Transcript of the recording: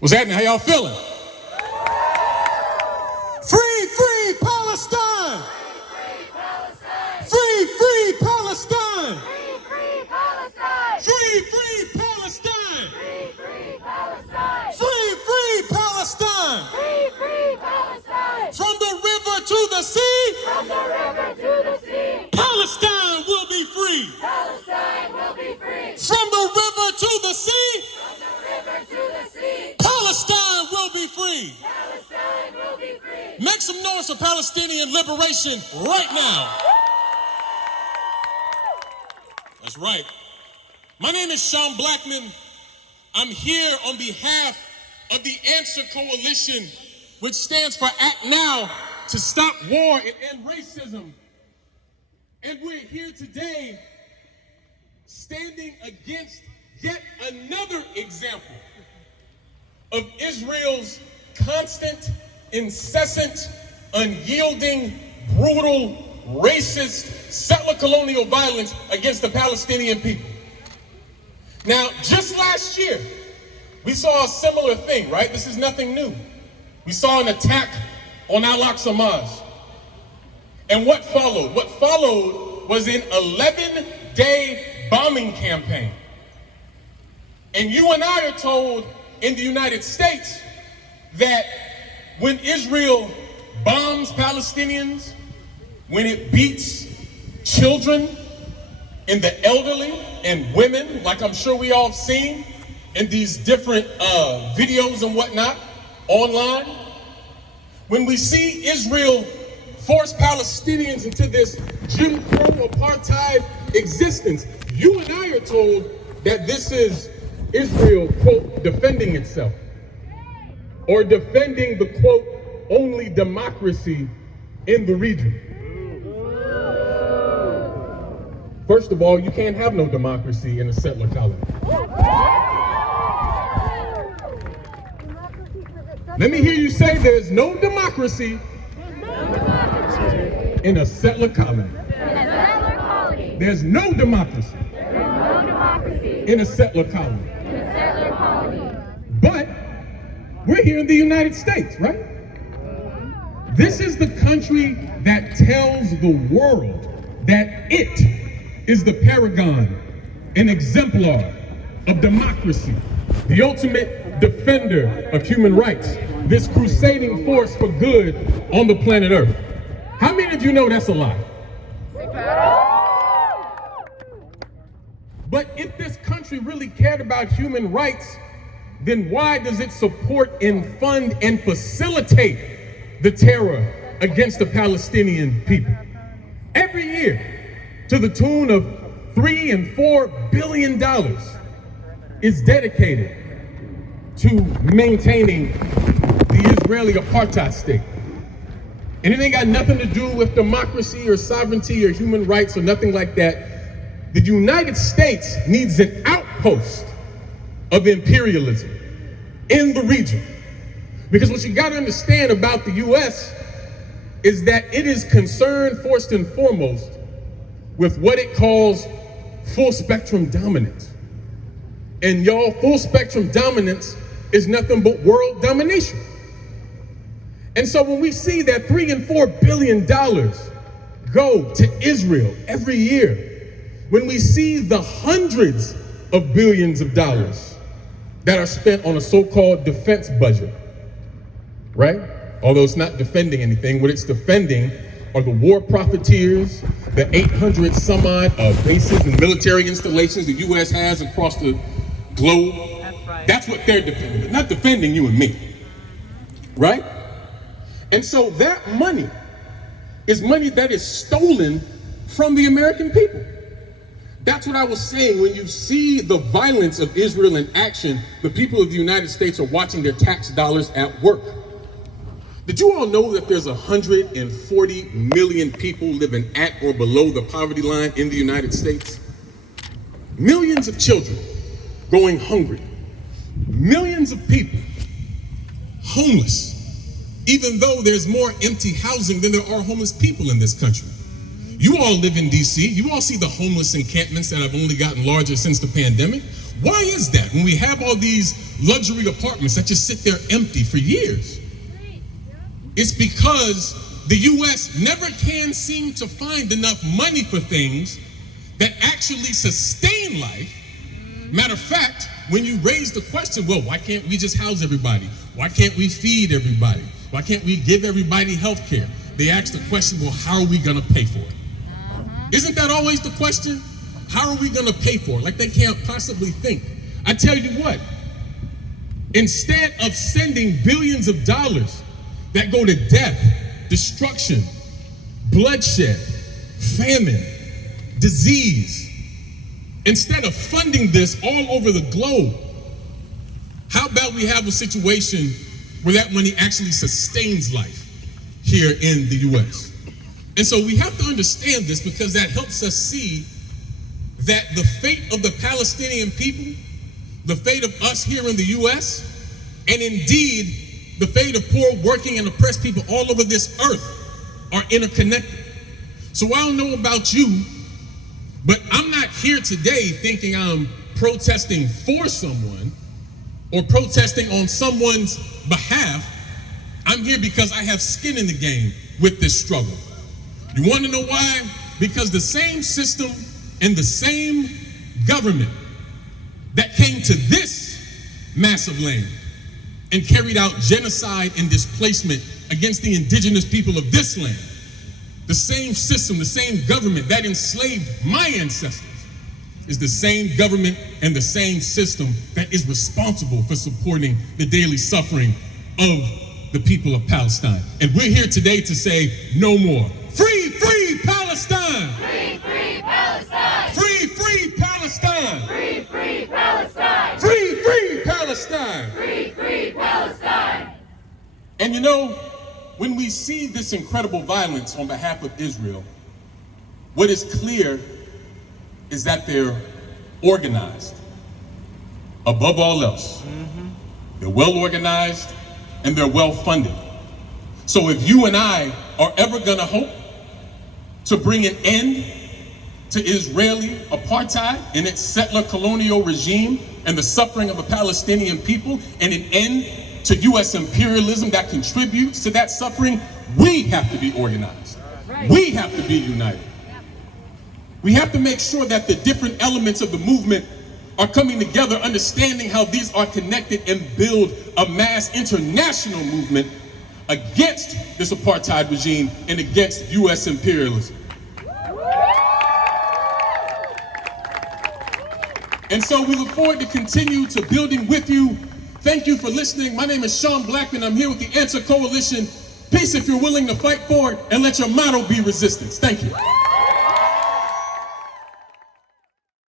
What's happening? How y'all feeling? Free, free Palestine! Free, free Palestine! Free Palestine! Free, free Palestine! Free Palestine! Free, free Palestine! Free Palestine! From the river to the sea, From the river to the sea, Palestine will be free. Palestine will be free. From the river to the sea, From the river to the sea, Palestine will be free. Palestine will be free. Make some noise for Palestinian liberation right now. That's right. My name is Shawn Blackmon. I'm here on behalf of the Answer Coalition, which stands for Act Now to Stop War and End Racism. And we're here today standing against yet another example of Israel's constant, incessant, unyielding, brutal, racist, settler colonial violence against the Palestinian people. Now, just last year, we saw a similar thing, right? This is nothing new. We saw an attack on Al-Aqsa Mosque. And what followed? What followed was an 11-day bombing campaign. And you and I are told in the United States that when Israel bombs Palestinians, when it beats children and the elderly and women, like I'm sure we all have seen in these different videos and whatnot online, when we see Israel force Palestinians into this Jim Crow apartheid existence, you and I are told that this is Israel, quote, defending itself, or defending the, quote, only democracy in the region. First of all, you can't have no democracy in a settler colony. Let me hear you say there's no democracy in a settler colony. There's no democracy in a settler colony. But we're here in the United States, right? This is the country that tells the world that it is the paragon, an exemplar of democracy, the ultimate defender of human rights, this crusading force for good on the planet Earth. How many of you know that's a lie? But if this country really cared about human rights, then why does it support and fund and facilitate the terror against the Palestinian people? Every year, to the tune of $3 and $4 billion is dedicated to maintaining the Israeli apartheid state. And it ain't got nothing to do with democracy or sovereignty or human rights or nothing like that. The United States needs an outpost of imperialism in the region. Because what you gotta understand about the US is that it is concerned first and foremost with what it calls full spectrum dominance. And y'all, full spectrum dominance is nothing but world domination. And so when we see that $3 and $4 billion go to Israel every year, when we see the hundreds of billions of dollars that are spent on a so-called defense budget, right? Although it's not defending anything, what it's defending are the war profiteers, the 800 some odd bases and military installations the U.S. has across the globe. That's right. That's what they're defending, but not defending you and me, right? And so that money is money that is stolen from the American people. That's what I was saying. When you see the violence of Israel in action, the people of the United States are watching their tax dollars at work. Did you all know that there's 140 million people living at or below the poverty line in the United States? Millions of children going hungry. Millions of people homeless, even though there's more empty housing than there are homeless people in this country. You all live in DC. You all see the homeless encampments that have only gotten larger since the pandemic. Why is that when we have all these luxury apartments that just sit there empty for years? It's because the U.S. never can seem to find enough money for things that actually sustain life. Matter of fact, when you raise the question, well, why can't we just house everybody? Why can't we feed everybody? Why can't we give everybody health care? They ask the question, well, how are we gonna pay for it? Isn't that always the question? How are we gonna pay for it? Like they can't possibly think. I tell you what, instead of sending billions of dollars that go to death, destruction, bloodshed, famine, disease, instead of funding this all over the globe, how about we have a situation where that money actually sustains life here in the U.S.? And so we have to understand this because that helps us see that the fate of the Palestinian people, the fate of us here in the U.S., and indeed the fate of poor, working, and oppressed people all over this earth are interconnected. So I don't know about you, but I'm not here today thinking I'm protesting for someone or protesting on someone's behalf. I'm here because I have skin in the game with this struggle. You want to know why? Because the same system and the same government that came to this massive land and carried out genocide and displacement against the indigenous people of this land, the same system, the same government that enslaved my ancestors, is the same government and the same system that is responsible for supporting the daily suffering of the people of Palestine. And we're here today to say no more. Free, free Palestine! Free, free Palestine! Free, free Palestine! Free, free Palestine! Free, free Palestine! Free, free Palestine! And you know, when we see this incredible violence on behalf of Israel, what is clear is that they're organized. Above all else, they're well organized and they're well funded. So if you and I are ever gonna hope to bring an end to Israeli apartheid and its settler colonial regime and the suffering of the Palestinian people, and an end to U.S. imperialism that contributes to that suffering, we have to be organized. We have to be united. We have to make sure that the different elements of the movement are coming together, understanding how these are connected, and build a mass international movement against this apartheid regime and against U.S. imperialism. And so we look forward to continue to building with you. Thank you for listening. My name is Shawn Blackmon. I'm here with the Answer Coalition. Peace if you're willing to fight for it, and let your motto be resistance. Thank you.